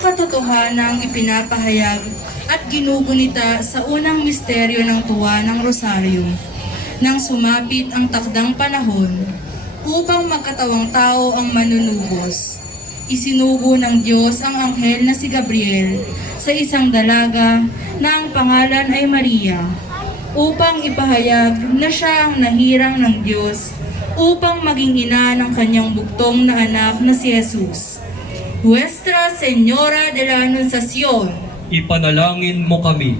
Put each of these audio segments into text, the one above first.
katotohanang ipinapahayag at ginugunita sa unang misteryo ng tuwa ng Rosaryo, nang sumapit ang takdang panahon upang magkatawang tao ang manunubos. Isinugo ng Diyos ang anghel na si Gabriel sa isang dalaga na ang pangalan ay Maria, upang ipahayag na siya ang nahirang ng Diyos upang maging ina ng kanyang bugtong na anak na si Jesus. Nuestra Señora de la Anunciación, Ipanalangin mo kami.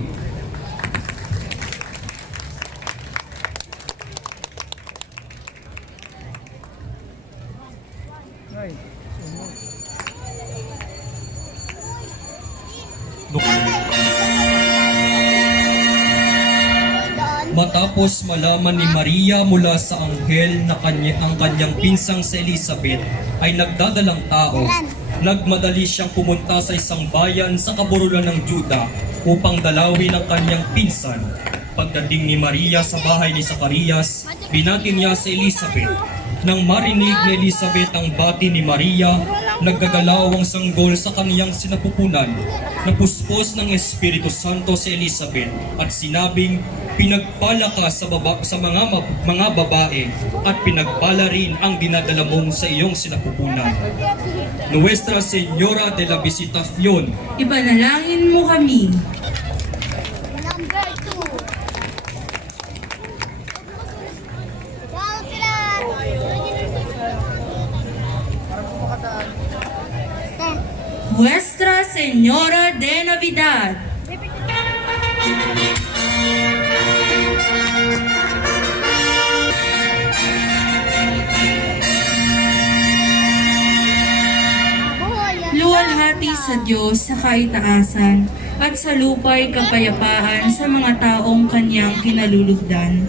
Matapos malaman ni Maria mula sa anghel na ang kanyang pinsang si Elizabeth ay nagdadalang tao, nagmadali siyang pumunta sa isang bayan sa kaburulan ng Juda upang dalawin ang kanyang pinsan. Pagdating ni Maria sa bahay ni Zacarias, binati niya si Elizabeth. Nang marinig ni Elizabeth ang bati ni Maria, naggagalaw ang sanggol sa kaniyang sinapupunan. Napuspos ng Espiritu Santo si Elizabeth at sinabing, "Pinagpala ka sa mga babae at pinagpala rin ang dinadala mong sa iyong sinapupunan." Nuestra Señora de la Visitación, ipanalangin mo kami. Number 2. Wow, sila! Nuestra Señora de Navidad, luwalhati sa Diyos sa kaitaasan at sa lupa'y kapayapaan sa mga taong kanyang kinalulugdan.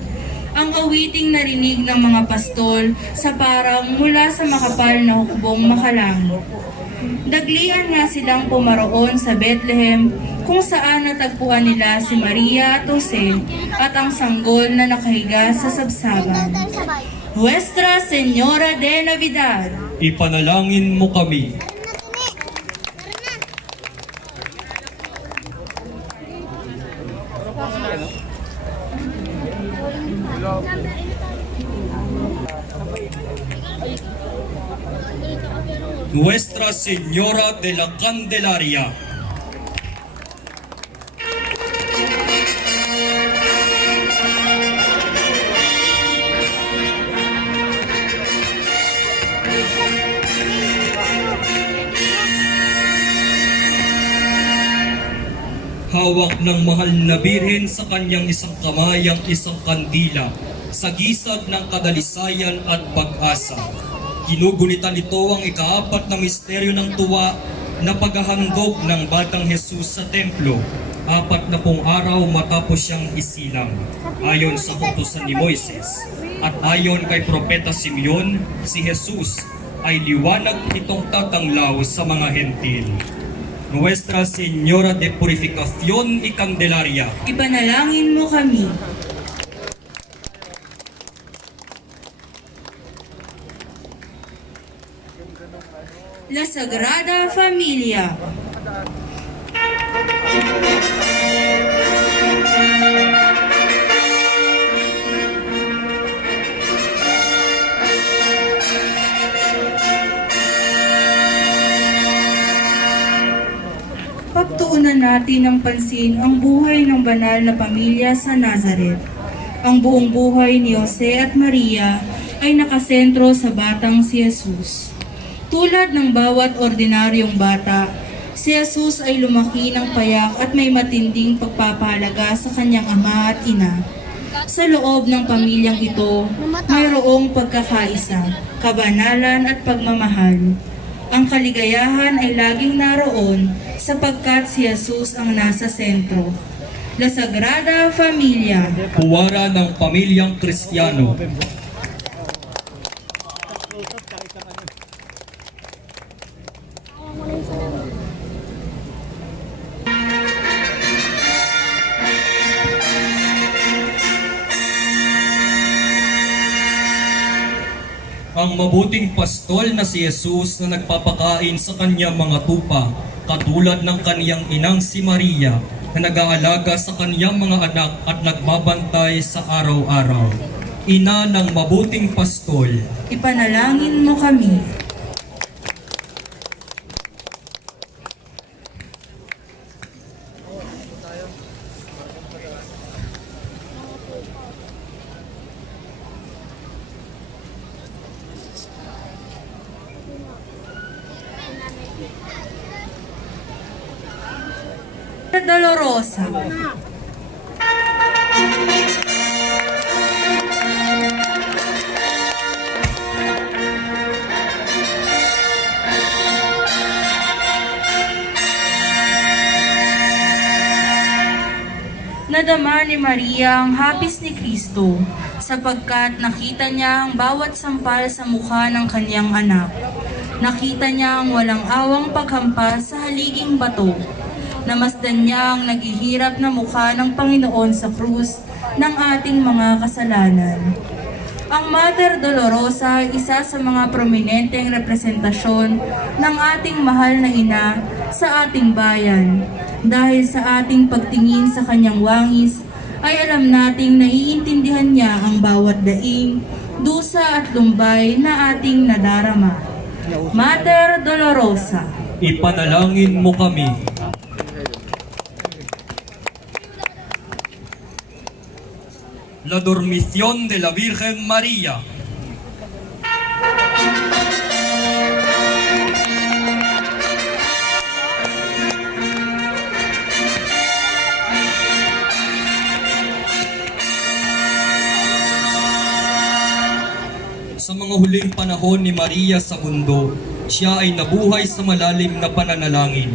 Ang awiting narinig ng mga pastol sa parang mula sa makapal na hukbong makalangit. Daglian nga silang pumaroon sa Bethlehem kung saan natagpuan nila si Maria at Jose at ang sanggol na nakahiga sa sabsaban. Nuestra Señora de Navidad, ipanalangin mo kami. Nuestra Señora de la Candelaria, hawak ng mahal na birhen sa kanyang isang kamay ang isang kandila sa gisag ng kadalisayan at pag-asa. Ginugunita nito ang ikaapat na misteryo ng tuwa na paghahandog ng Batang Jesus sa templo, 40 araw matapos siyang isilang, ayon sa utusan ni Moises. At ayon kay Propeta Simeon, si Jesus ay liwanag itong tatanglaw sa mga hentil. Nuestra Señora de Purificación y Candelaria, ipanalangin mo kami. La Sagrada Familia, pagtuunan natin ng pansin ang buhay ng banal na pamilya sa Nazareth. Ang buong buhay ni Jose at Maria ay nakasentro sa batang si Jesus. Tulad ng bawat ordinaryong bata, si Jesus ay lumaki ng payak at may matinding pagpapahalaga sa kanyang ama at ina. Sa loob ng pamilyang ito, mayroong pagkakaisa, kabanalan at pagmamahal. Ang kaligayahan ay laging naroon sapagkat si Jesus ang nasa sentro. La Sagrada Familia, puwara ng pamilyang Kristiyano. Ang mabuting pastol na si Jesus na nagpapakain sa kanyang mga tupa katulad ng kaniyang inang si Maria na nag-aalaga sa kaniyang mga anak at nagbabantay sa araw-araw. Ina ng mabuting pastol, Ipanalangin mo kami. Dolorosa. Nadama ni Maria ang hapis ni Kristo sapagkat nakita niya ang bawat sampal sa mukha ng kanyang anak. Nakita niya ang walang awang paghampas sa haliging bato. Namasdan niya ang naghihirap na mukha ng Panginoon sa krus ng ating mga kasalanan. Ang Mater Dolorosa ay isa sa mga prominenteng representasyon ng ating mahal na ina sa ating bayan. Dahil sa ating pagtingin sa kanyang wangis, ay alam nating naiintindihan niya ang bawat daing, dusa at lumbay na ating nadarama. Mater Dolorosa, ipanalangin mo kami. La Dormición de la Virgen María. Sa mga huling panahon ni Maria sa mundo, siya ay nabuhay sa malalim na pananalangin.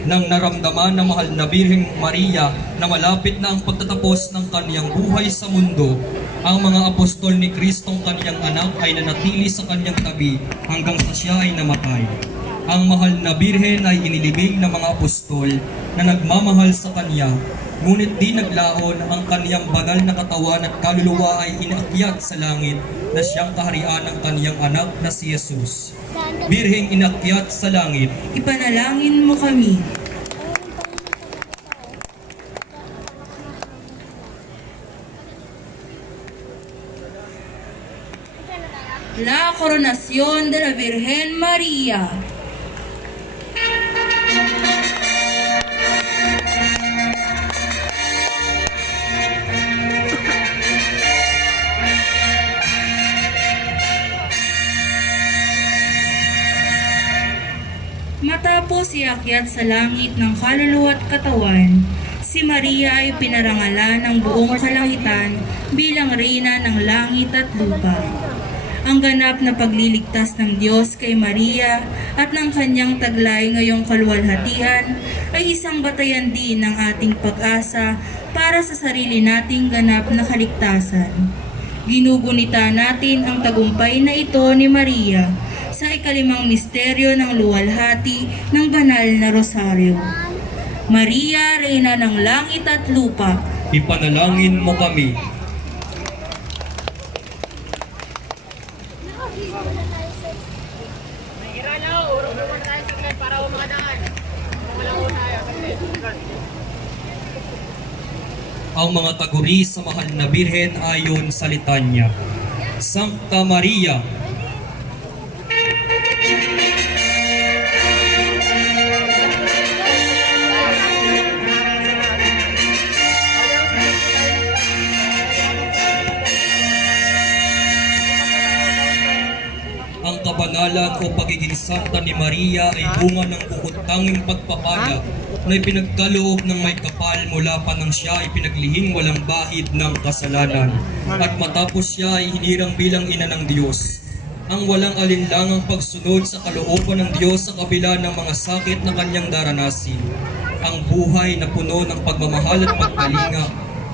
Nang naramdaman ng mahal na Birheng Maria na malapit na ang pagtatapos ng kaniyang buhay sa mundo, ang mga apostol ni Kristong kaniyang anak ay nanatili sa kaniyang tabi hanggang sa siya ay namatay. Ang mahal na Birhen ay inilibing ng mga apostol na nagmamahal sa kaniya, ngunit di naglaon ang kaniyang banal na katawan at kaluluwa ay inaakyat sa langit na siyang kaharian ng kaniyang anak na si Jesus. Birheng inakyat sa langit, ipanalangin mo kami. La Coronación de la Virgen María. Matapos iakyat sa langit ng kaluluwa at katawan, si Maria ay pinarangalan ng buong kalangitan bilang reyna ng langit at lupa. Ang ganap na pagliligtas ng Diyos kay Maria at ng kanyang taglay ngayong kaluwalhatian ay isang batayan din ng ating pag-asa para sa sarili nating ganap na kaligtasan. Ginugunita natin ang tagumpay na ito ni Maria sa ikalimang misteryo ng luwalhati ng banal na rosaryo. Maria, Reyna ng langit at lupa, ipanalangin mo kami. Ang mga taguri sa mahal na Birhen ayon sa litanya. Sancta Maria, ang kabanalan o pagiging santa ni Maria ay bunga ng bukod-tanging pagpapala na ipinagkaloob ng may kapal mula pa nang siya ay pinaglihing walang bahid ng kasalanan. At matapos siya ay hinirang bilang ina ng Diyos. Ang walang alinlangang pagsunod sa kalooban ng Diyos sa kabila ng mga sakit na kanyang daranasin. Ang buhay na puno ng pagmamahal at pagkalinga.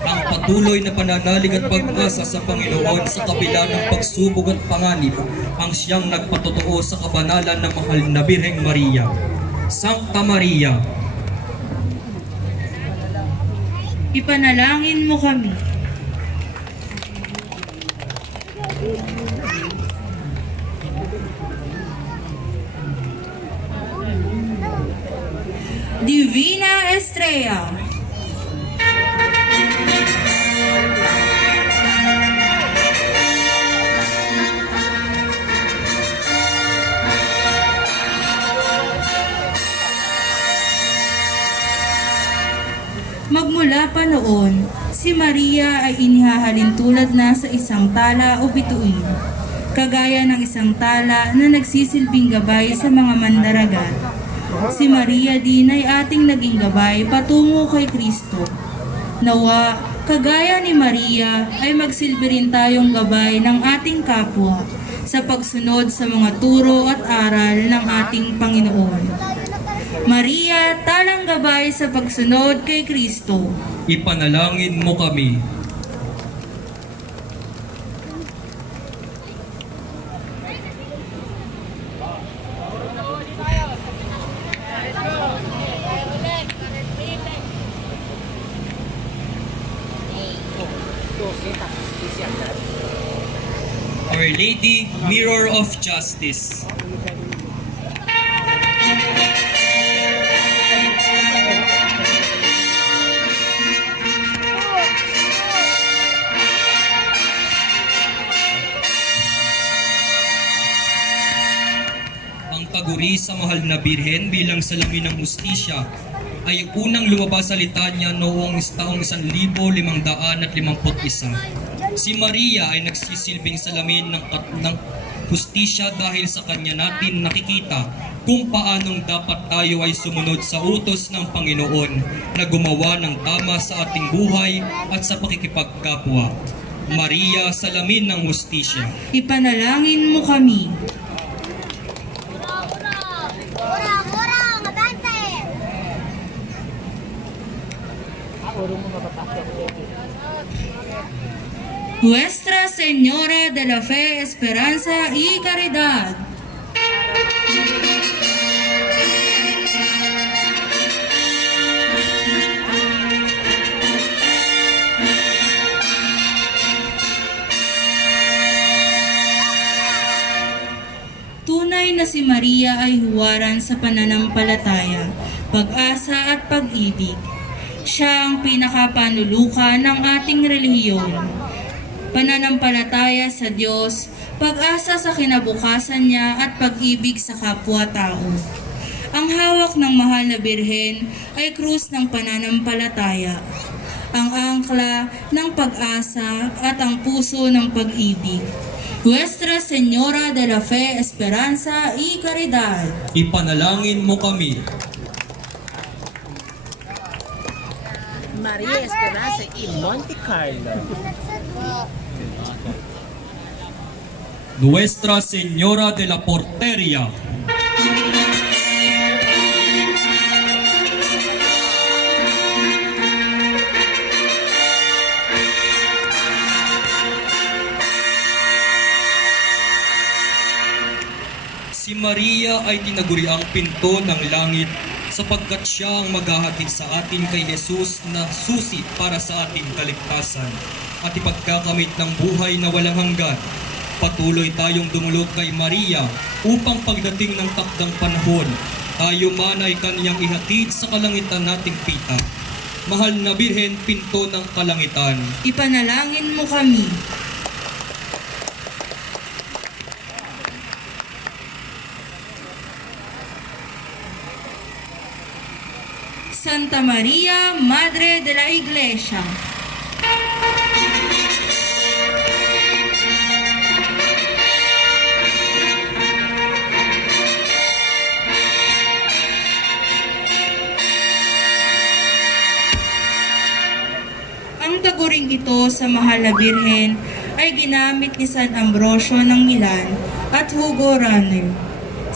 Ang patuloy na pananalig at pag-asa sa Panginoon sa kabila ng pagsubok at panganib. Ang siyang nagpatotoo sa kabanalan ng mahal na Birheng Maria. Sancta Maria, ipanalangin mo kami. Divina Estrella. Magmula pa noon, si Maria ay inihahalin tulad na sa isang tala o bituin, kagaya ng isang tala na nagsisilbing gabay sa mga mandaragat. Si Maria din ay ating naging gabay patungo kay Kristo. Nawa, kagaya ni Maria ay magsilbi rin tayong gabay ng ating kapwa sa pagsunod sa mga turo at aral ng ating Panginoon. Maria, talang gabay sa pagsunod kay Kristo. Ipanalangin mo kami. Our Lady, Mirror of Justice. Ang paguri sa mahal na Birhen bilang salamin ng hustisya ay unang lumabas sa litanya noong taong 1551. Si Maria ay nagsisilbing salamin ng hustisya dahil sa kanya natin nakikita kung paanong dapat tayo ay sumunod sa utos ng Panginoon na gumawa ng tama sa ating buhay at sa pakikipagkapwa. Maria, salamin ng hustisya. Ipanalangin mo kami. Nuestra Señora de la Fe, Esperanza y Caridad. Tunay na si Maria ay huwaran sa pananampalataya, pag-asa at pag-ibig. Siya ang pinakapanulukan ng ating relihiyon. Pananampalataya sa Diyos, pag-asa sa kinabukasan niya at pag-ibig sa kapwa-tao. Ang hawak ng mahal na Birhen ay krus ng pananampalataya, ang angkla ng pag-asa at ang puso ng pag-ibig. Nuestra Señora de la Fe, Esperanza y Caridad. Ipanalangin mo kami. Maria Esperanza y Monte Carlo. Nuestra Señora de la Porteria. Si Maria ay tinaguriang pinto ng langit sapagkat siya ang maghahatid sa atin kay Jesus na susi para sa ating kaligtasan at ipagkakamit ng buhay na walang hanggan. Patuloy tayong dumulog kay Maria upang pagdating ng takdang panahon, tayo man ay kanyang ihatid sa kalangitan nating pita. Mahal na Birhen, pinto ng kalangitan. Ipanalangin mo kami. Santa Maria, Madre de la Iglesia. Ang taguring ito sa mahal na Birhen ay ginamit ni San Ambrosio ng Milan at Hugo Ranner.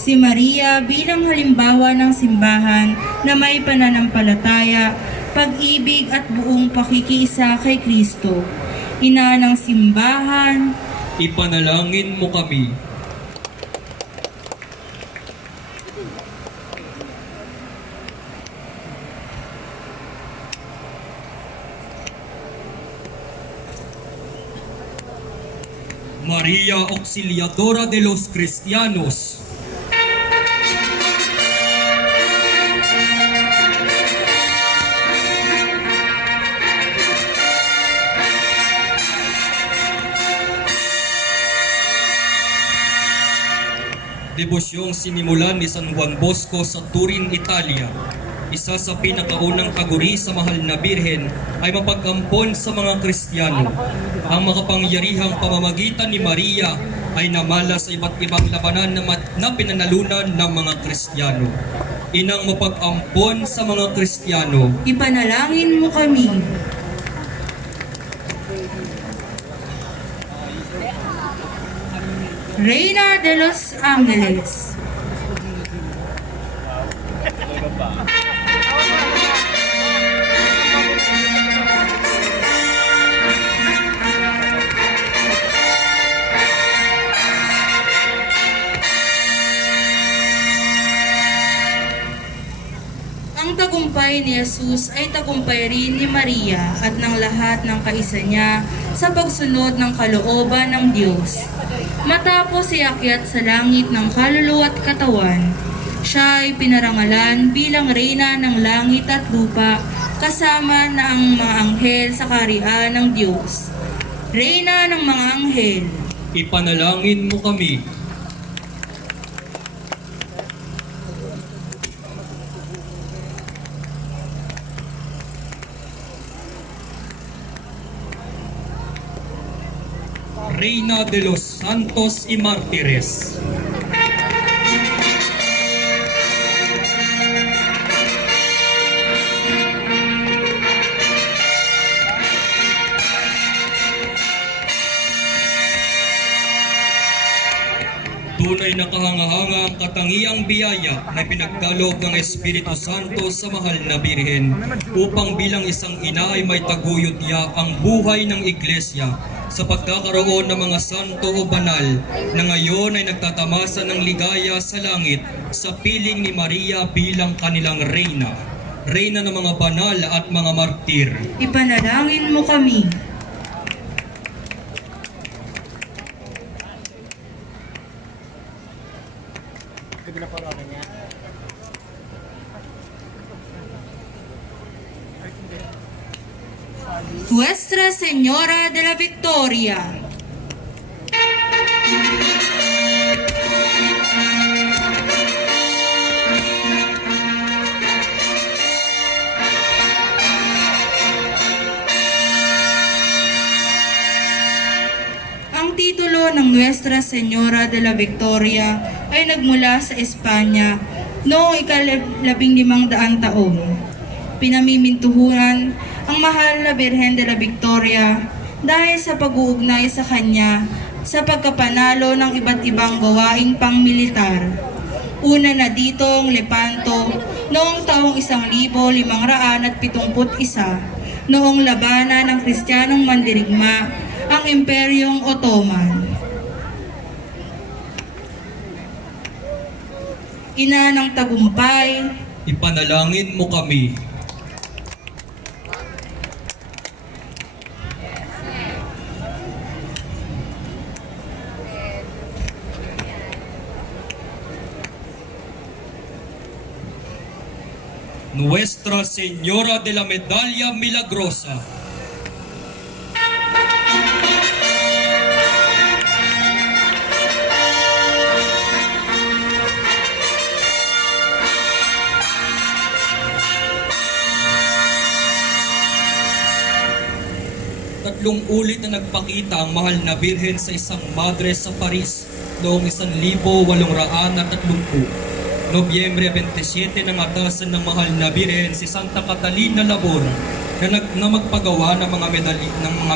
Si Maria bilang halimbawa ng simbahan na may pananampalataya, pag-ibig at buong pakikiisa kay Kristo. Ina ng simbahan, Ipanalangin mo kami. Maria Auxiliadora de los Cristianos. Debosyong sinimulan ni San Juan Bosco sa Turin, Italia. Isa sa pinakaunang kaguri sa mahal na Birhen ay mapag-ampon sa mga Kristiyano. Ang makapangyarihang pamamagitan ni Maria ay namala sa iba't ibang labanan na pinanalunan ng mga Kristiyano. Inang mapag-ampon sa mga Kristiyano, Ipanalangin mo kami. Reina de los Angeles. Ang tagumpay ni Jesus ay tagumpay rin ni Maria at ng lahat ng kaisa niya sa pagsunod ng kalooban ng Diyos. Matapos iakyat sa langit ng kaluluwa at katawan, siya ay pinarangalan bilang reyna ng langit at lupa kasama na ang mga anghel sa kaharian ng Diyos. Reyna ng mga anghel, ipanalangin mo kami. Reina de los Santos y Mártires. Tunay na kahanga-hanga ang katangiang biyaya na pinagkaloob ng Espiritu Santo sa mahal na Birhen upang bilang isang ina ay may taguyod niya ang buhay ng Iglesia sa pagkakaroon ng mga santo o banal na ngayon ay nagtatamasa ng ligaya sa langit sa piling ni Maria bilang kanilang reyna, reyna ng mga banal at mga martir. ipanalangin mo kami. Nuestra Señora de la Victoria. Ang titulo ng Nuestra Señora de la Victoria ay nagmula sa Espanya noong ika-15 taon. Pinamimintuhunan ang mahal na Birhen de la Victoria dahil sa pag-uugnay sa kanya sa pagkapanalo ng iba't ibang gawaing pangmilitar. Una na dito ang Lepanto noong taong 1571 noong labanan ng Kristiyanong mandirigma ang Imperyong Ottoman. Ina ng tagumpay, Ipanalangin mo kami. Nuestra Señora de la Medalla Milagrosa. Tatlong ulit na nagpakita ang mahal na Birhen sa isang madre sa Paris noong 1830. Nobyembre 27 nang atasan ng mahal na Birhen si Santa Catalina Labor na magpagawa ng mga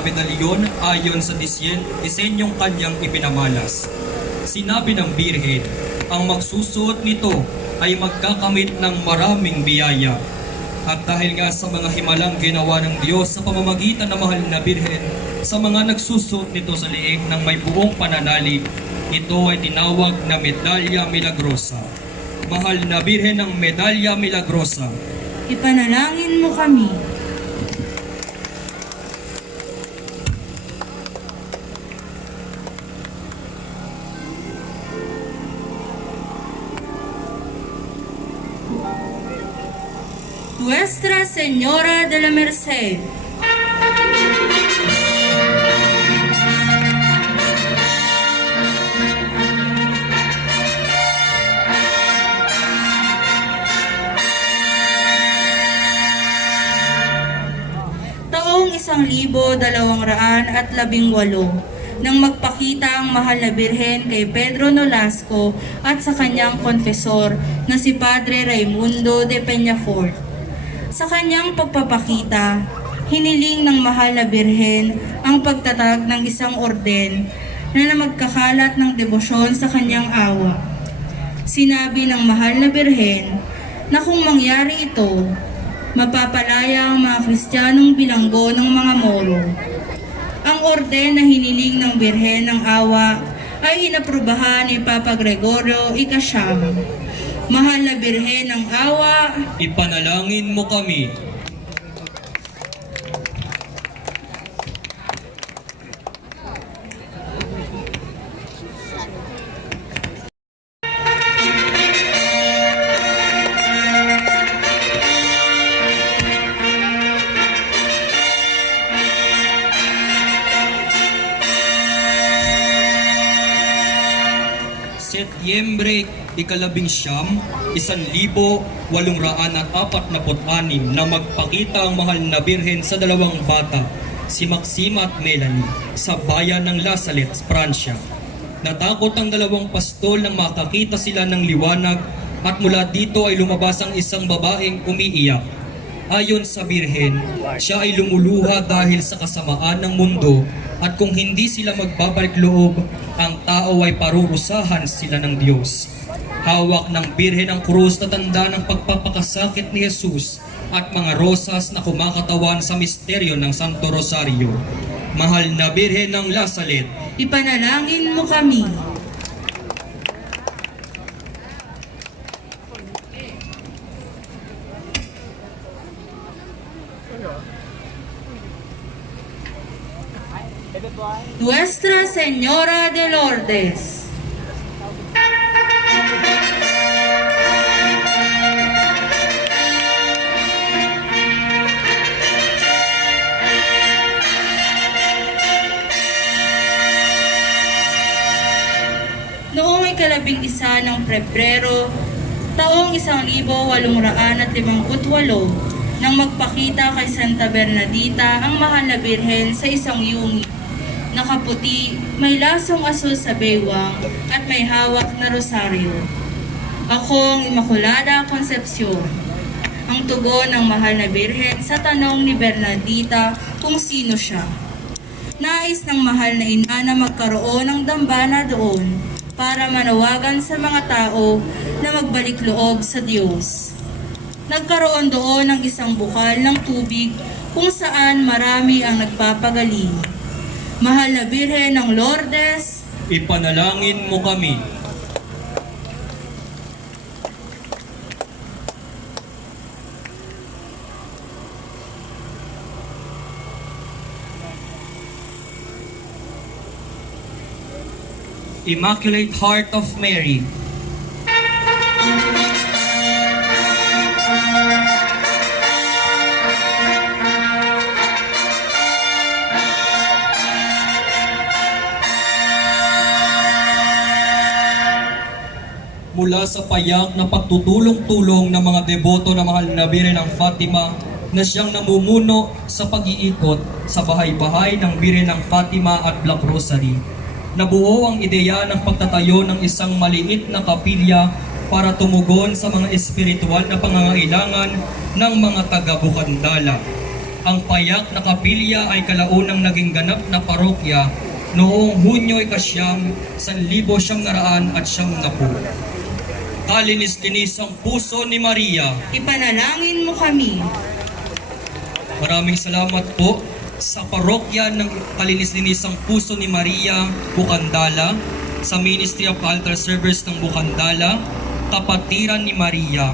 medalyon ayon sa disenyong kanyang ipinamalas. Sinabi ng Birhen, ang magsusuot nito ay magkakamit ng maraming biyaya. At dahil nga sa mga himalang ginawa ng Diyos sa pamamagitan ng mahal na Birhen sa mga nagsusuot nito sa liig ng may buong pananalig, ito ay tinawag na Medalla Milagrosa. Mahal na Birhen ng Medalla Milagrosa. ipanalangin mo kami. Nuestra Señora de la Merced. Nobyembre 218 nang magpakita ang mahal na birhen kay Pedro Nolasco at sa kanyang konfesor na si Padre Raimundo de Peñafort. Sa kanyang pagpapakita, hiniling ng mahal na birhen ang pagtatag ng isang orden na magkakalat ng debosyon sa kanyang awa. Sinabi ng mahal na birhen na kung mangyari ito, mapapalaya ang mga Kristiyanong bilanggo ng mga Moro. Ang orden na hiniling ng birhen ng awa ay inaprubahan ni Papa Gregorio Ikasyam. Mahal na birhen ng awa, Ipanalangin mo kami. Setyembre 19, 1846 na magpakita ang mahal na birhen sa dalawang bata, si Maxima at Melanie, sa bayan ng La Salette, Pransya. Natakot ang dalawang pastol nang makakita sila ng liwanag at mula dito ay lumabas ang isang babaeng umiiyak. Ayon sa birhen, siya ay lumuluha dahil sa kasamaan ng mundo at kung hindi sila magbabalik loob, ang tao ay parurusahan sila ng Diyos. Hawak ng birhen ang krus na tanda ng pagpapakasakit ni Jesus at mga rosas na kumakatawan sa misteryo ng Santo Rosario. Mahal na birhen ng La Salette, ipanalangin mo kami. Nuestra Señora de Lourdes. Noong ika-11 ng Pebrero, taong 1858, nang magpakita kay Santa Bernadita ang mahal na birhen sa isang yungin. Nakaputi, may lasong asul sa baywang at may hawak na rosaryo. Ako ang Immaculada Concepcion, ang tugon ng mahal na birhen sa tanong ni Bernadita kung sino siya. Nais ng mahal na ina na magkaroon ng dambana doon para manawagan sa mga tao na magbalik loob sa Diyos. Nagkaroon doon ng isang bukal ng tubig kung saan marami ang nagpapagaling. Mahal na Birhen ng Lourdes, ipanalangin mo kami. Immaculate Heart of Mary, mula sa payak na pagtutulong-tulong ng mga deboto na mahal na Birhen ng Fatima na siyang namumuno sa pag-iikot sa bahay-bahay ng Birhen ng Fatima at Black Rosary. Nabuo ang ideya ng pagtatayo ng isang maliit na kapilya para tumugon sa mga espiritual na pangangailangan ng mga taga-Bukandala. Ang payak na kapilya ay kalaunang naging ganap na parokya noong Hunyo 9, 1990. Kalinis-linis ang puso ni Maria. ipanalangin mo kami. Maraming salamat po sa parokya ng Kalinis-linis ang puso ni Maria, Bukandala, sa Ministry of Altar Service ng Bukandala, Kapatiran ni Maria,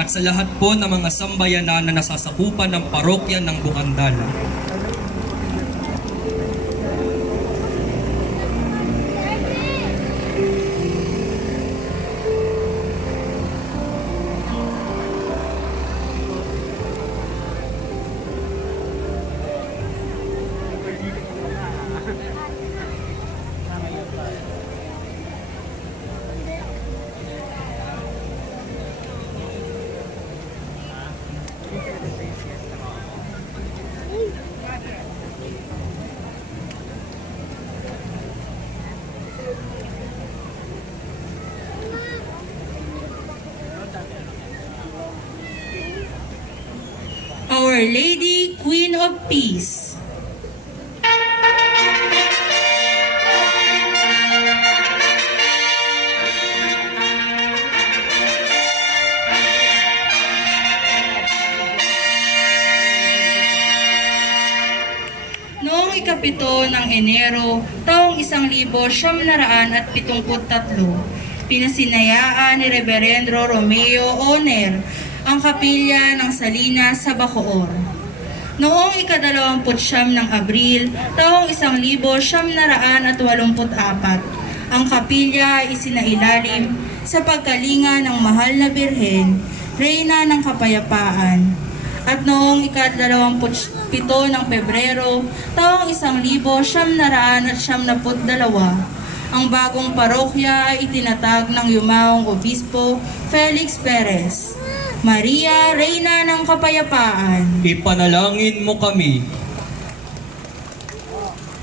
at sa lahat po ng mga sambayanan na nasasakupan ng parokya ng Bukandala. Our Lady, Queen of Peace. Noong ikapito ng Enero, taong 1973, pinasinayaan ni Reverendo Romeo Oner ang kapilya ng Salinas sa Bacoor. Noong ika-29 ng Abril, taong 1984, ang kapilya ay isinailalim sa pagkalinga ng Mahal na Birhen, Reyna ng Kapayapaan. At noong ika-27 ng Pebrero, taong 1972, ang bagong parokya ay itinatag ng yumaong obispo Felix Perez. Maria, Reyna ng Kapayapaan. Ipanalangin mo kami.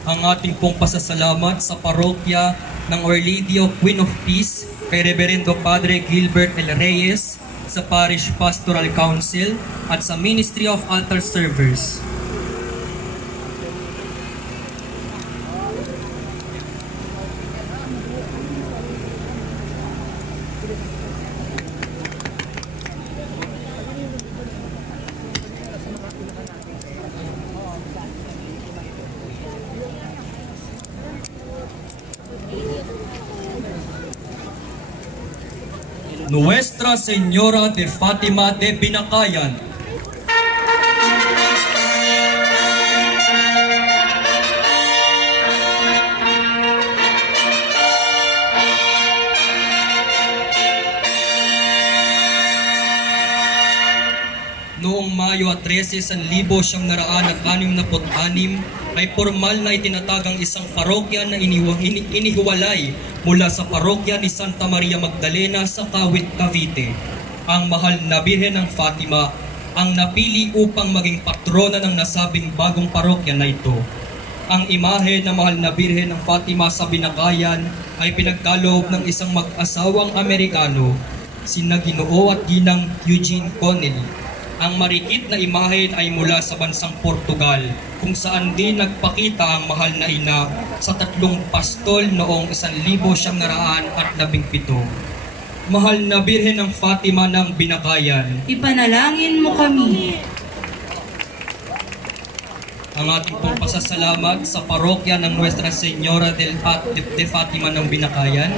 Ang ating pong pasasalamat sa parokya ng Our Lady of Queen of Peace kay Reverendo Padre Gilbert L. Reyes sa Parish Pastoral Council at sa Ministry of Altar Servers. Nuestra Señora de Fatima de Binakayan. Noong Mayo 13, 1966 ay formal na itinatag ang isang parokya na inihiwalay mula sa parokya ni Santa Maria Magdalena sa Kawit, Cavite. Ang Mahal na Birhen ng Fatima ang napili upang maging patrona ng nasabing bagong parokya na ito. Ang imahe ng Mahal na Birhen ng Fatima sa Binakayan ay pinagkaloob ng isang mag-asawang Amerikano, sina Ginoo at Ginang Eugene Connelly. Ang marikit na imahe ay mula sa bansang Portugal, kung saan din nagpakita ang mahal na ina sa 3 pastol noong 1917. Mahal na Birhen ng Fatima ng Binakayan. Ipanalangin mo kami. Ang ating pong pasasalamat sa parokya ng Nuestra Señora de Fatima ng Binakayan,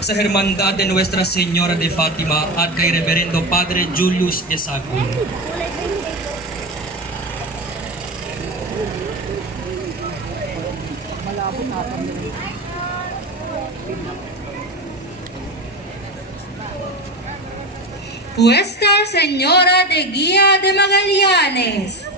sa Hermandad de Nuestra Señora de Fatima at kay Reverendo Padre Julius Esagun. Nuestra Señora de Guía de Magallanes.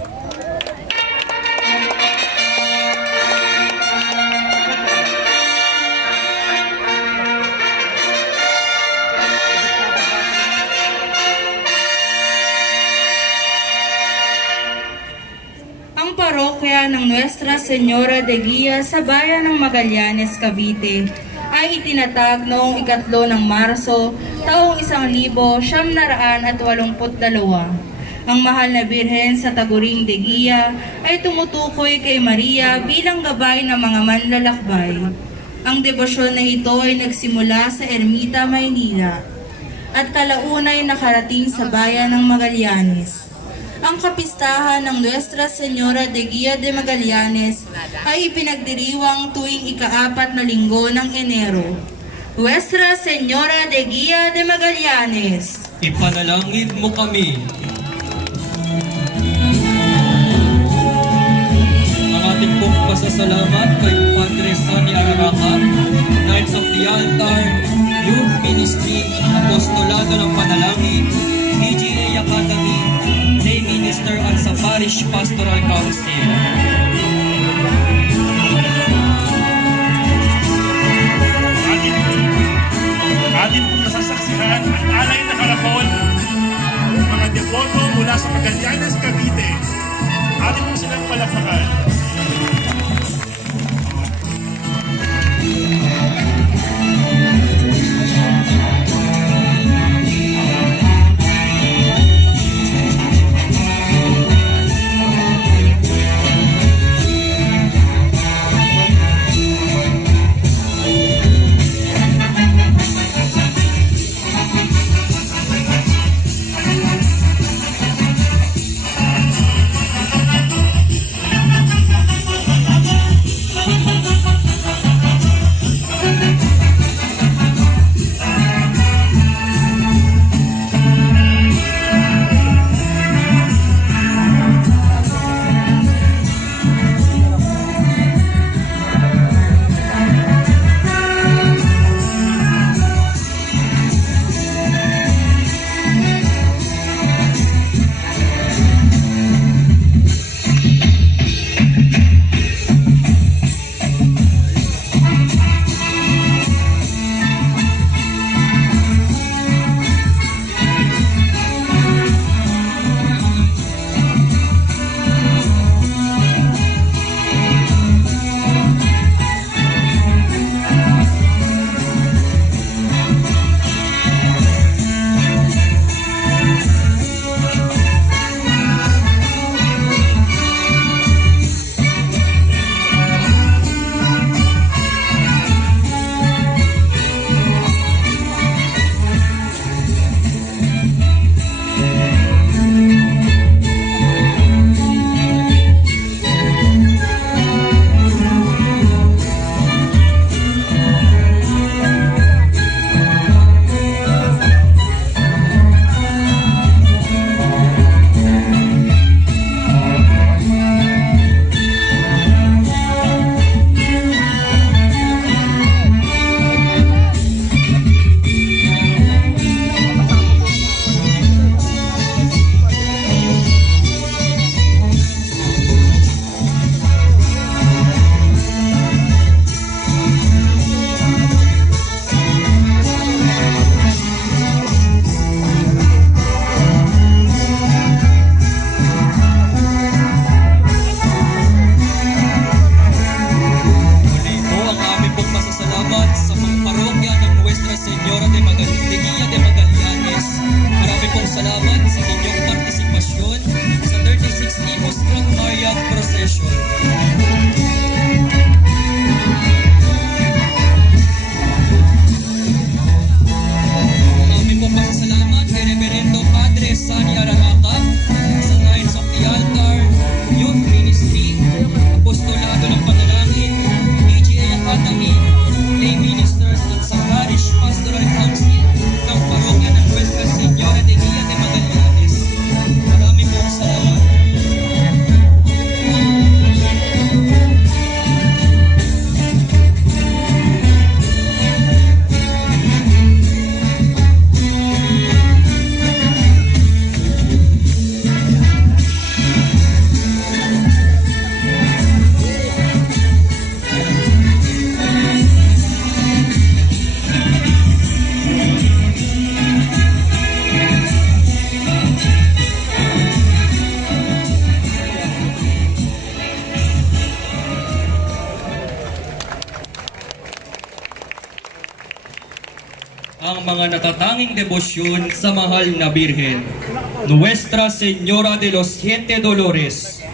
Ang parokya ng Nuestra Señora de Guía sa bayan ng Magallanes, Cavite ay itinatag noong 3 ng Marso, taong 1982. Ang Mahal na Birhen sa Taguring de Guía ay tumutukoy kay Maria bilang gabay ng mga manlalakbay. Ang debosyon na ito ay nagsimula sa Ermita, Maynila at kalaunay nakarating sa bayan ng Magallanes. Ang kapistahan ng Nuestra Señora de Guía de Magallanes ay ipinagdiriwang tuwing ika-4 na linggo ng Enero. Nuestra Señora de Guía de Magallanes. Ipanalangin mo kami. Ang ating pong pasasalamat kay Padre Sani Araraca, Knights of the Altar, Youth Ministry, Apostolado ng Panalangin, PGA Academy, Lay Minister at sa Parish Pastoral Council. Atin pong nasasaksihan ang alay na kalakol ng mga deboto mula sa Magallanes, Cavite. Atin pong silang palakpakan. ang mga natatanging debosyon sa mahal na Birhen. Nuestra Señora de los Siete Dolores.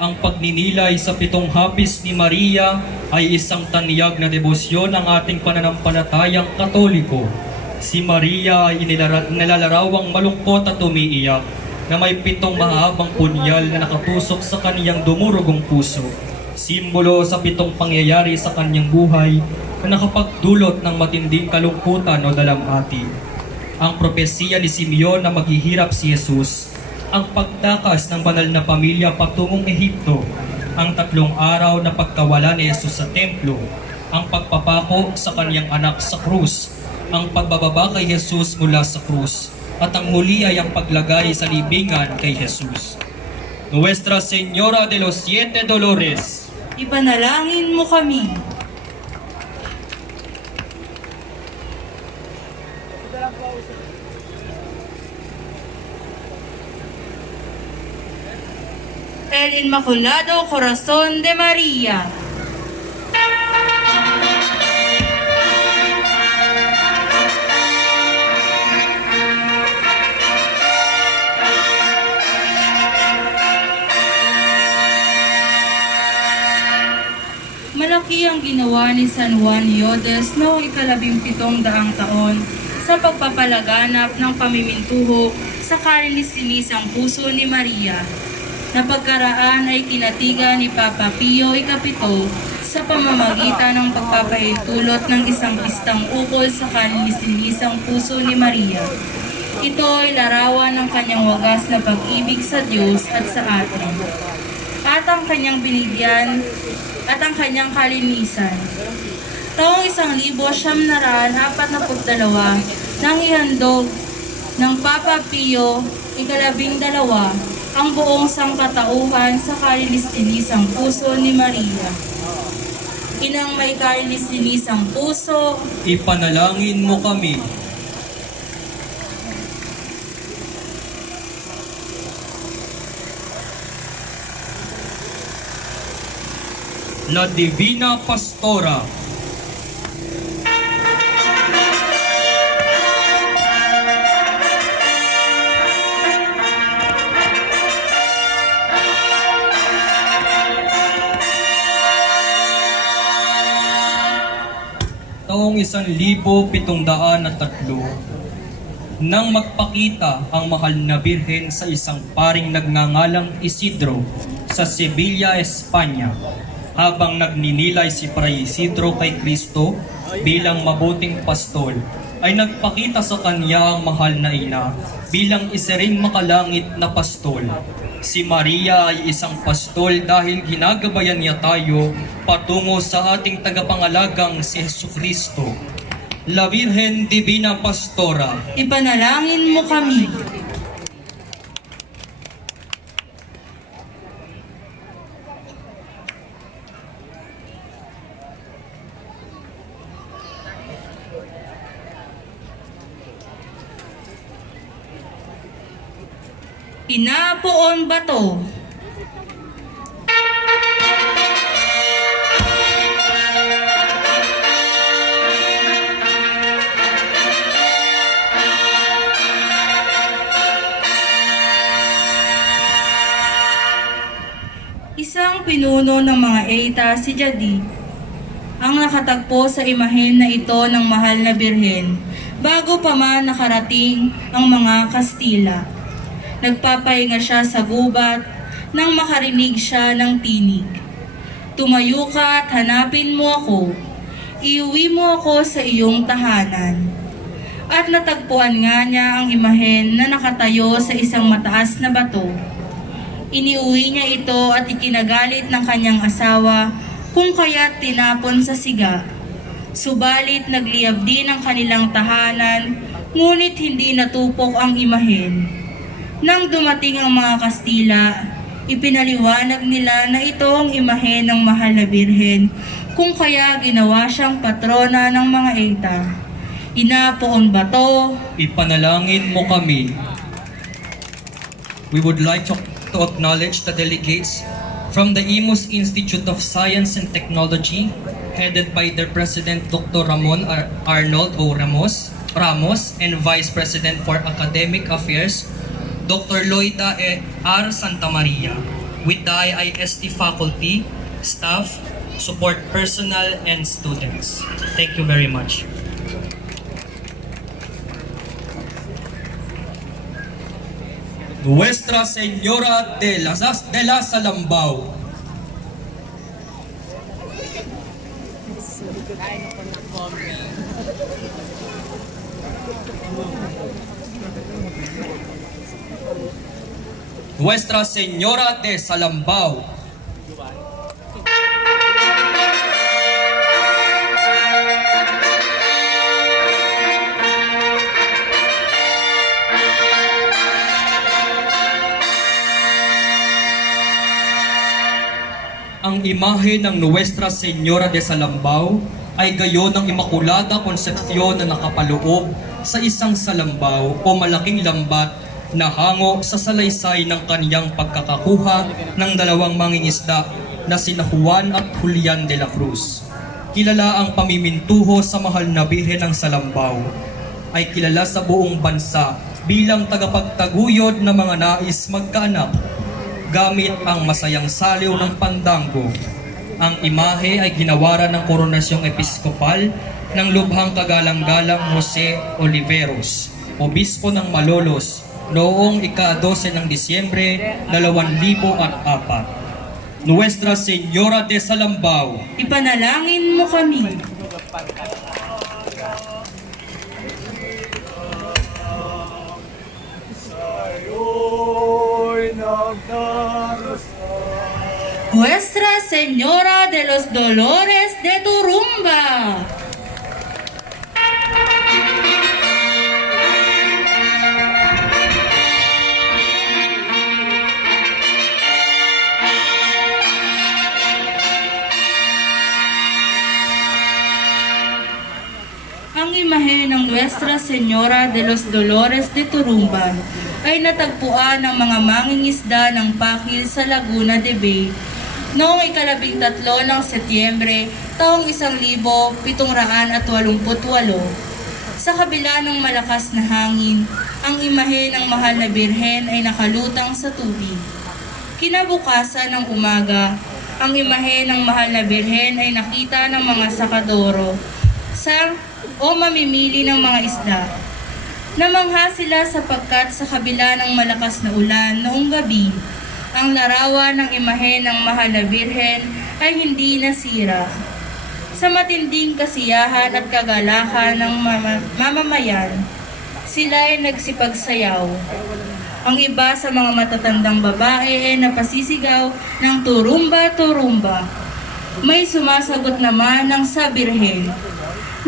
Ang pagninilay sa pitong hapis ni Maria ay isang taniyag na debosyon ng ating pananampalatayang Katoliko. Si Maria ay inilalarawang malungkot at umiiyak na may pitong mahabang punyal na nakatusok sa kaniyang dumurugong puso. Simbolo sa pitong pangyayari sa kaniyang buhay na nakapagdulot ng matinding kalungkutan o dalamhati. Ang propesiya ni Simeon na maghihirap si Jesus, ang pagtakas ng banal na pamilya patungong Ehipto, ang 3 araw na pagkawala ni Jesus sa templo, ang pagpapako sa kaniyang anak sa krus, ang pagbababa kay Jesus mula sa krus, at ang muli ay ang paglagay sa libingan kay Jesus. Nuestra Señora de los Siete Dolores. Ipanalangin mo kami. El Inmaculado Corazón de María. Malaki ang ginawa ni San Juan Llodes noong 1700 taon sa pagpapalaganap ng pamimintuho sa kalininisang puso ni Maria. Na pagkaraan ay kinatigan ni Papa Pio Ikapito sa pamamagitan ng pagpapahintulot ng isang pistang ukol sa kalininisang puso ni Maria. Ito ay larawan ng kanyang wagas na pag-ibig sa Diyos at sa atin, at ang kanyang binigyan at ang kanyang kalinisan. Taong 1942 nang ihandog ng Papa Pio Ika-12 ang buong sangkatauhan sa kalininisang puso ni Maria. Inang may kalininisang puso, Ipanalangin mo kami. La Divina Pastora. Taong 1703, nang magpakita ang mahal na Birhen sa isang paring nagngangalang Isidro sa Sevilla, Espanya, habang nagninilay si Fray Isidro kay Kristo bilang mabuting pastol, ay nagpakita sa kanya ang mahal na ina bilang isa ring makalangit na pastol. Si Maria ay isang pastol dahil ginagabayan niya tayo patungo sa ating tagapangalagang si Jesucristo. La Virgen Divina Pastora. ipanalangin mo kami. Pinapoon bato. Isang pinuno ng mga Eita si Jadi ang nakatagpo sa imahen na ito ng mahal na Birhen bago pa man nakarating ang mga Kastila. Nagpapahinga siya sa gubat nang makarinig siya ng tinig. Tumayo ka at hanapin mo ako. Iuwi mo ako sa iyong tahanan. At natagpuan nga niya ang imahen na nakatayo sa isang mataas na bato. Iniuwi niya ito at ikinagalit ng kanyang asawa kung kaya't tinapon sa siga. Subalit nagliyab din ang kanilang tahanan, ngunit hindi natupok ang imahen. Nang dumating ang mga Kastila, ipinaliwanag nila na ito ang imahen ng mahal na Birhen, kung kaya ginawa siyang patrona ng mga Eita. Ina Poon Bato, Ipanalangin mo kami. We would like to acknowledge the delegates from the Imus Institute of Science and Technology, headed by their President Dr. Ramon Arnold O. Ramos, and Vice President for Academic Affairs, Dr. Loida R. Santa Maria, with the IIST faculty, staff, support personnel, and students. Thank you very much. Nuestra Señora de la Salambao. Nuestra Señora de Salambao. Ang imahe ng Nuestra Señora de Salambao ay gayon ng Imakulada Konsepsyon na nakapaloob sa isang salambao o malaking lambat na hango sa salaysay ng kaniyang pagkakakuha ng dalawang mangingisda na sina Juan at Julian de la Cruz. Kilala ang pamimintuho sa mahal na Birhen ng Salambao. Ay kilala sa buong bansa bilang tagapagtaguyod ng mga nais magkaanak gamit ang masayang saliw ng pandango. Ang imahe ay ginawaran ng Koronasyong Episkopal ng Lubhang Kagalang-galang Jose Oliveros, Obispo ng Malolos, noong ika-12 ng Disyembre 2004. Nuestra Señora de Salambao, ipanalangin mo kami. Nuestra Señora de los Dolores de Turumba. Ang imahe ng Nuestra Señora de los Dolores de Turumban ay natagpuan ng mga mangingisda ng Pakil sa Laguna de Bay noong ika-13 ng Setyembre taong 1788. Sa kabila ng malakas na hangin, ang imahe ng mahal na Birhen ay nakalutang sa tubig. Kinabukasan ng umaga, ang imahe ng mahal na Birhen ay nakita ng mga sakadoro o mamimili ng mga isda. Namangha sila sapagkat sa kabila ng malakas na ulan noong gabi, ang larawan ng imahe ng mahal na Birhen ay hindi nasira. Sa matinding kasiyahan at kagalakan ng mamamayan, sila ay nagsipagsayaw. Ang iba sa mga matatandang babae ay napasisigaw ng turumba, turumba. May sumasagot naman ng sa Birhen.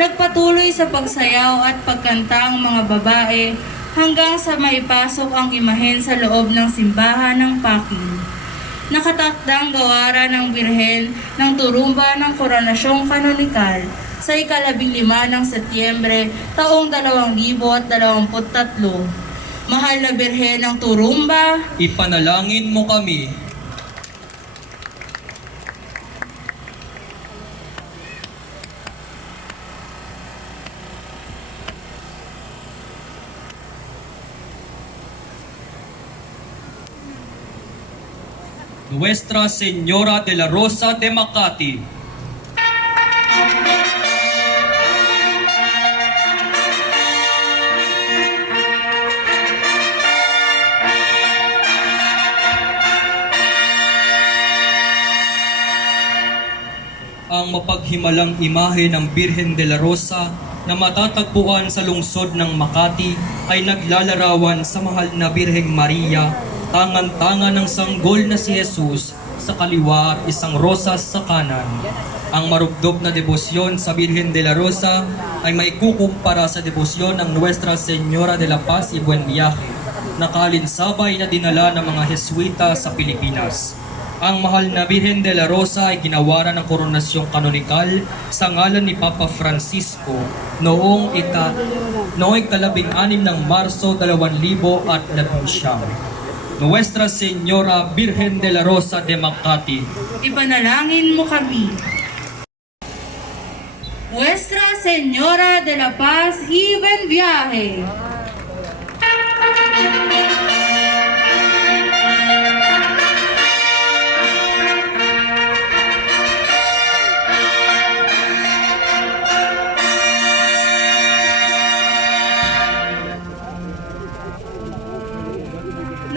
Nagpatuloy sa pagsayaw at pagkanta ang mga babae hanggang sa maipasok ang imahen sa loob ng simbahan ng Pakil. Nakatakdang gawaran ng Birhen ng turumba ng Koronasyong Kanonikal sa ika-15 ng Setyembre taong 2023. Mahal na Birhen ng Turumba, ipanalangin mo kami. Nuestra Señora de la Rosa de Makati. Ang mapaghimalang imahe ng Birhen de la Rosa na matatagpuan sa lungsod ng Makati ay naglalarawan sa mahal na Birheng Maria, tangan-tangan ng sanggol na si Jesus sa kaliwa at isang rosas sa kanan. Ang marubdob na debosyon sa Birhen de la Rosa ay maikukumpara sa debosyon ng Nuestra Señora de la Paz y Buen Viaje na kalinsabay na dinala ng mga Jesuita sa Pilipinas. Ang mahal na Birhen de la Rosa ay ginawaran ng koronasyong kanonikal sa ngalan ni Papa Francisco noong ikalabing-anim ng Marso 2019. Nuestra Señora Birhen de la Rosa de Makati, Ipanalangin mo kami. Nuestra Señora de la Paz y Buen Viaje.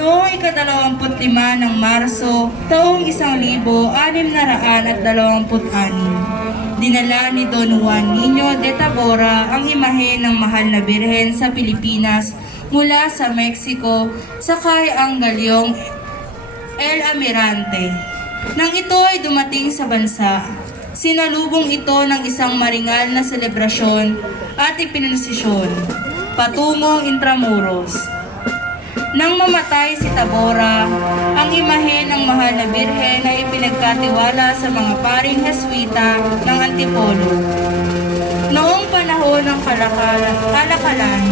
Noong ika-25 ng Marso, taong 1626, dinala ni Don Juan Niño de Tabora ang imahe ng mahal na Birhen sa Pilipinas mula sa Mexico sakay ang galyong El Almirante. Nang ito ay dumating sa bansa, sinalubong ito ng isang maringal na selebrasyon at ipinanasisyon patungong Intramuros. Nang mamatay si Tabora, ang imahe ng mahal na Birhen ay ipinagkatiwala sa mga paring Heswita ng Antipolo. Noong panahon ng kalakalan,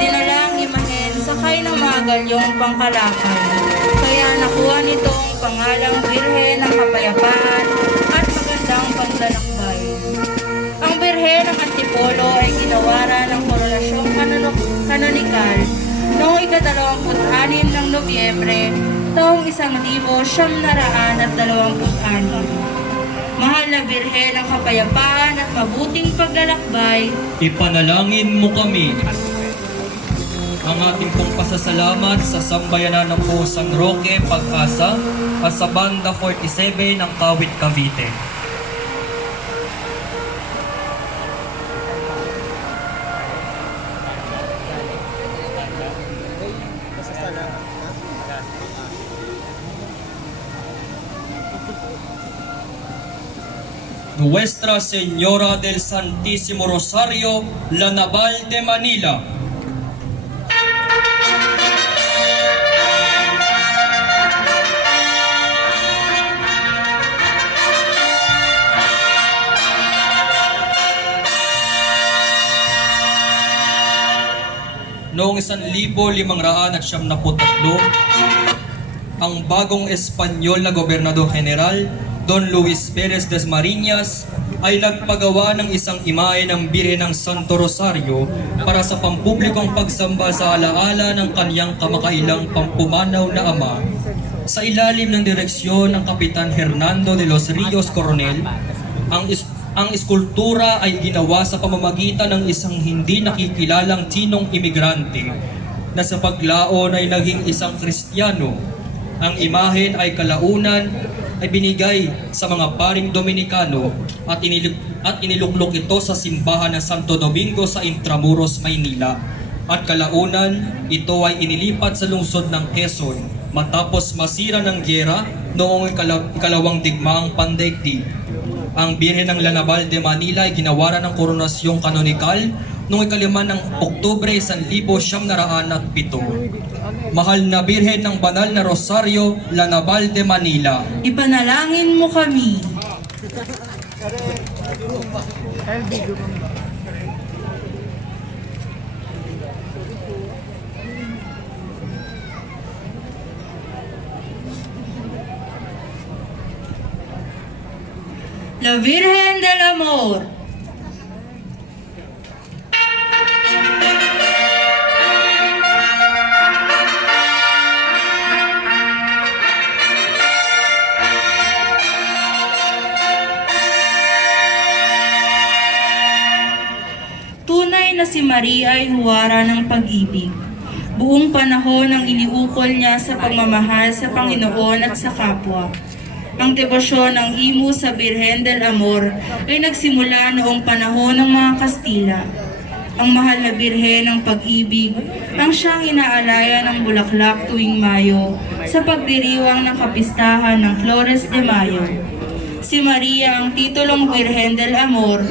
dinala ang imahen sakay ng mga galyong pangkalakal. Kaya nakuha nito ang pangalang Birhen ng Kapayapaan at magandang paglalakbay. Ang Birhen ng Antipolo ay ginawaran ng koronasyong kanonikal noong ika-26 ng Nobyembre, taong 1926. Mahal na Birhen ng Kapayapaan at mabuting paglalakbay, ipanalangin mo kami. Ang ating pong pasasalamat sa sambayanan ng po San Roque, Pag-asa at sa Banda 47 ng Kawit, Cavite. Nuestra Señora del Santísimo Rosario, La Naval de Manila. Noong 1573, ang bagong Espanyol na Gobernador General, Don Luis Perez Dasmariñas, ay nagpagawa ng isang imahe ng Birhen ng Santo Rosario para sa pampublikong pagsamba sa alaala ng kaniyang kamakailang pampumanaw na ama. Sa ilalim ng direksyon ng Kapitan Hernando de los Rios Coronel, ang eskultura ay ginawa sa pamamagitan ng isang hindi nakikilalang Tsinong imigrante na sa paglaon ay naging isang Kristiyano. Ang imahen ay kalaunan ay binigay sa mga paring Dominikano at iniluklok ito sa simbahan ng Santo Domingo sa Intramuros, Maynila. At kalaunan, ito ay inilipat sa lungsod ng Quezon matapos masira ng gyera noong ikalawang digmaang pandaigdig. Ang Birhen ng La Naval de Manila ay ginawaran ng koronasyong kanonikal noong 5 ng Oktubre 1907. Mahal na Birhen ng Banal na Rosario, La Naval de Manila, ipanalangin mo kami. La Virgen del Amor. Tunay na si Maria ay huwara ng pag-ibig. Buong panahon ang iniukol niya sa pagmamahal sa Panginoon at sa kapwa. Ang debosyon ng Imo sa Birhen del Amor ay nagsimula noong panahon ng mga Kastila. Ang mahal na Birhen ng Pag-ibig ang siyang inaalaya ng bulaklak tuwing Mayo sa pagdiriwang ng kapistahan ng Flores de Mayo. Si Maria ang titulong Birhen del Amor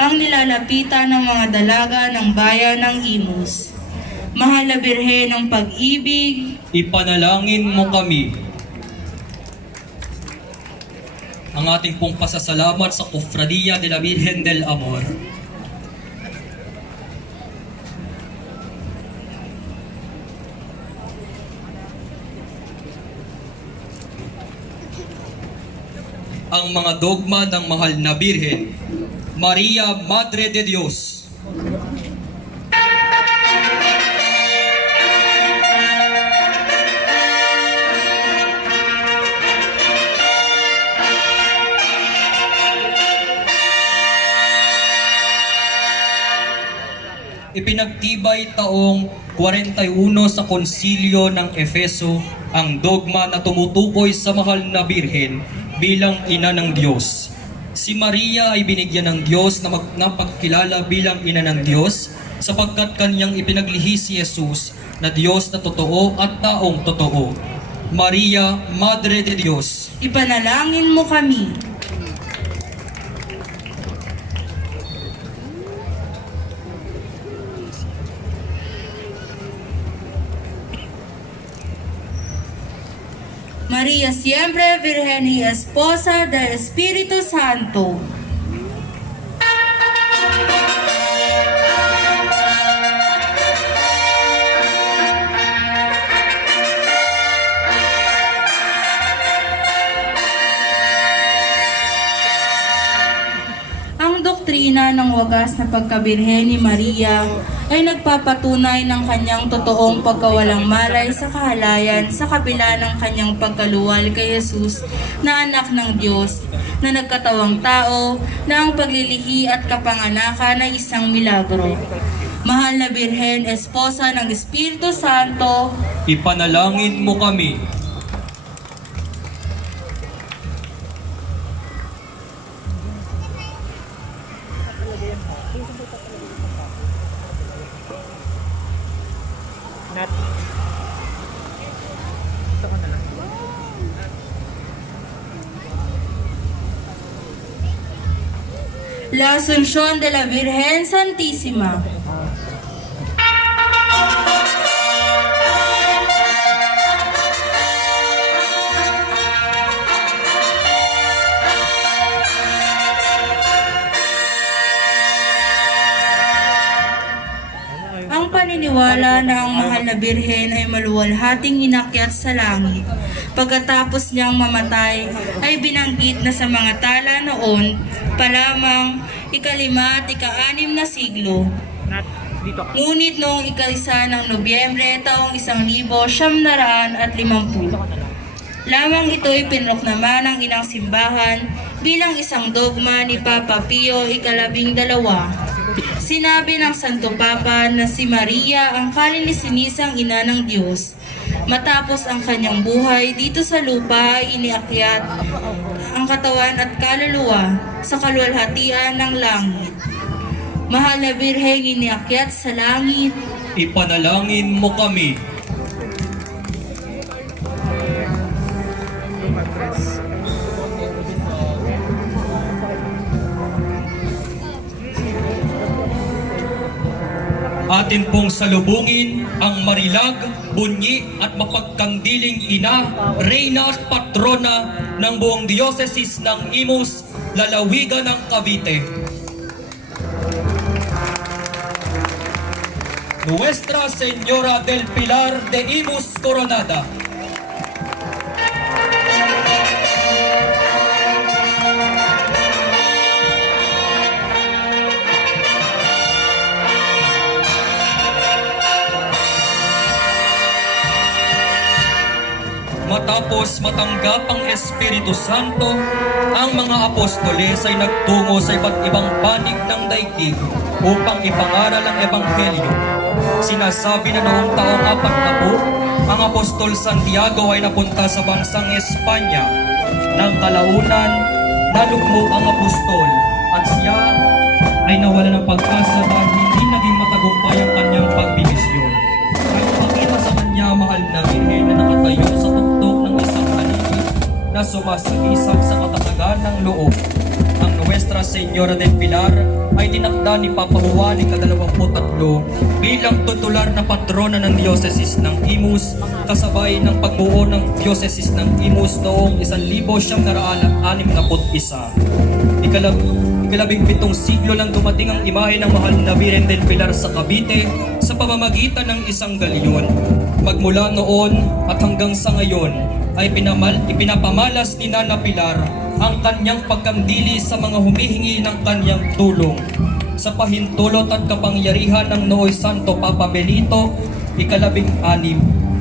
ang nilalapitan ng mga dalaga ng bayan ng Imus. Mahal na Birhen ng Pag-ibig, ipanalangin mo kami. ang ating pong pasasalamat sa Cofradia de la Virgen del Amor. Ang mga dogma ng mahal na Birhen, Maria, Madre de Dios. Ipinagtibay taong 41 sa konsilyo ng Efeso ang dogma na tumutukoy sa mahal na Birhen bilang ina ng Diyos. Si Maria ay binigyan ng Diyos na pagkilala bilang ina ng Diyos sapagkat kanyang ipinaglihi si Jesus na Diyos na totoo at taong totoo. Maria, Madre de Dios. Ipanalangin mo kami. María siempre Virgen y Esposa del Espíritu Santo. Ang doktrina ng wagas na pagkabirhen ni Maria ay nagpapatunay ng kanyang totoong pagkawalang malay sa kahalayan sa kabila ng kanyang pagkaluwal kay Jesus na anak ng Diyos na nagkatawang tao na ang paglilihi at kapanganakan ay isang milagro. Mahal na Birhen, Esposa ng Espiritu Santo, Ipanalangin mo kami. Nat. Ito ka na lang. La Asunción de la Virgen Santísima. Ang paniniwala na ang mahal na Birhen ay maluwalhating inakyat sa langit. Pagkatapos niyang mamatay, ay binanggit na sa mga tala noon pa lamang ika-5 at ika-6 na siglo. Nat, dito ka. Ngunit noong ika-1 ng Nobyembre taong 1950, lamang ito'y pinroknaman ng inang simbahan bilang isang dogma ni Papa Pio ika-12. Sinabi ng Santo Papa na si Maria ang kalilisinisang ina ng Diyos. Matapos ang kanyang buhay dito sa lupa ay iniakyat ang katawan at kaluluwa sa kaluwalhatian ng langit. Mahal na Birheng iniakyat sa langit, Ipanalangin mo kami. Atin pong salubungin ang marilag, bunyi at mapagkandiling ina, reyna at patrona ng buong diocese ng Imus, lalawigan ng Cavite. Nuestra Señora del Pilar de Imus Coronada. Matapos matanggap ang Espiritu Santo, ang mga apostoles ay nagtungo sa iba't ibang panig ng daigdig upang ipangaral ang Ebanghelyo. Sinasabi na noong taong 40, ang Apostol Santiago ay napunta sa bansang Espanya. Nang kalaunan, nalugmo ang apostol at siya ay nawala ng pag-asa dahil hindi naging matagumpay ang kanyang pagbimisyon. At makita sa kanya mahal na Birhen na nakatayo sa tuktok ng isang haligi na sumasagisag sa katatagan ng loob. Ang Nuestra Señora del Pilar ay tinakda ni Papa Juan ika-23 bilang tutular na patrona ng Diocese ng Imus, kasabay ng pagbuo ng Diocese ng Imus noong 1961. Ikalabing-pitong siglo lang dumating ang imahe ng mahal na Birhen del Pilar sa Cavite sa pamamagitan ng isang galyon. Magmula noon at hanggang sa ngayon ay ipinapamalas ni Nana Pilar ang kanyang pagkandili sa mga humihingi ng kanyang tulong. Sa pahintulot at kapangyarihan ng Nooy Santo Papa Benito, ika-16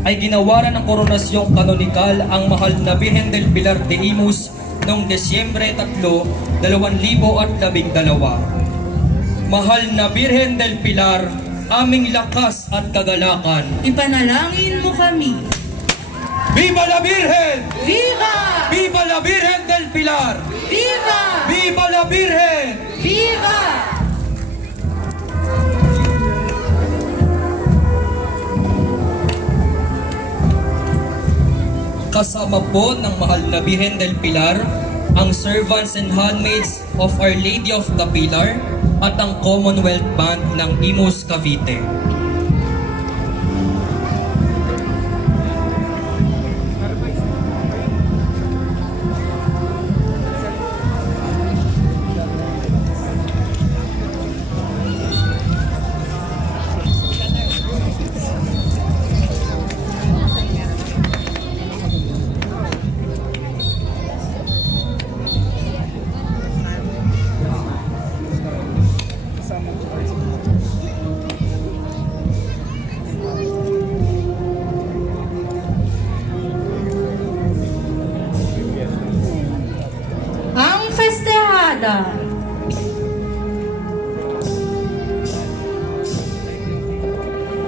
ay ginawaran ng koronasyong kanonikal ang mahal na Birhen del Pilar de Imus noong Desyembre 3, 2012. Mahal na Birhen del Pilar, aming lakas at kagalakan. Ipanalangin mo kami. Viva la Virgen! Viva! Viva la Virgen del Pilar! Viva! Viva la Virgen! Viva! Kasama po ng mahal na Birhen del Pilar, ang servants and handmaids of Our Lady of the Pilar at ang Commonwealth Band ng Imus Cavite. Ang festehada.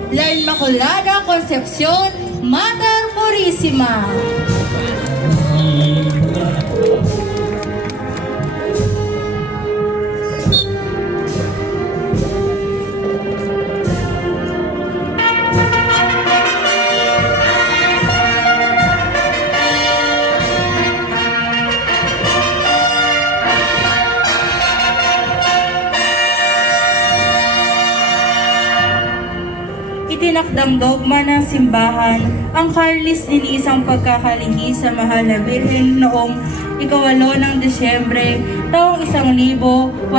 La Inmaculada Concepción, Mater Purísima. Itinakdang dogma ng simbahan ang karlis-linisang pagkakalihi sa mahal na Birhen noong 8 ng Desyembre taong 1854.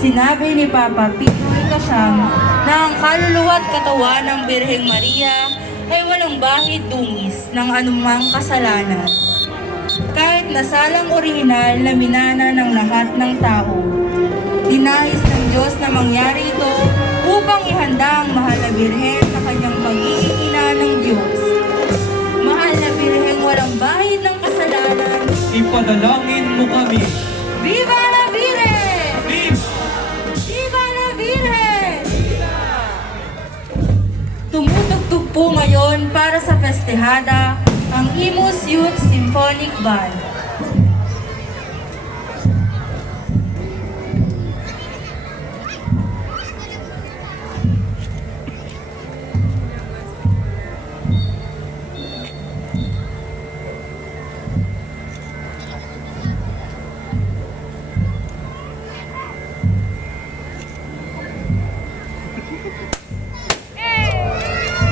Sinabi ni Papa Pio IX na ang kaluluwa at katawan ng Birheng Maria ay walang bahid dungis ng anumang kasalanan. Kahit nasalang orihinal na minana ng lahat ng tao, dinais ng Diyos na mangyari ito upang ihanda ang mahal na Birhen sa kanyang pagiging ina ng Diyos. Mahal na Birhen walang bahid ng kasalanan, Ipanalangin mo kami. Viva la Virgen! Viva! Viva la Virgen! Tumutugtog po ngayon para sa festehada ang Imus Youth Symphonic Band.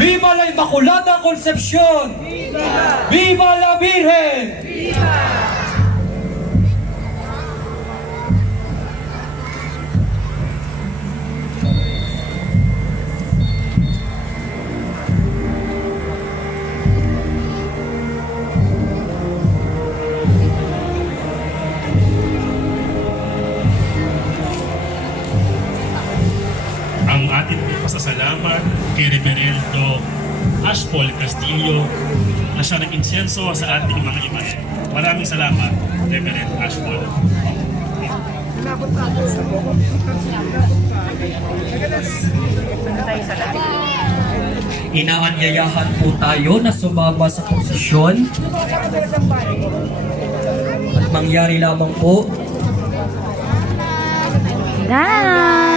Viva la Inmaculada Concepción! Viva! Viva la Virgen! Ang ating pasasalamat kay Reverendo Ashpol Castillo na siya nag-insenso sa ating mga imahe. Maraming salamat, Reverend Ashpol. Inaanyayahan po tayo na sumama sa posisyon at mangyari lamang po Bye!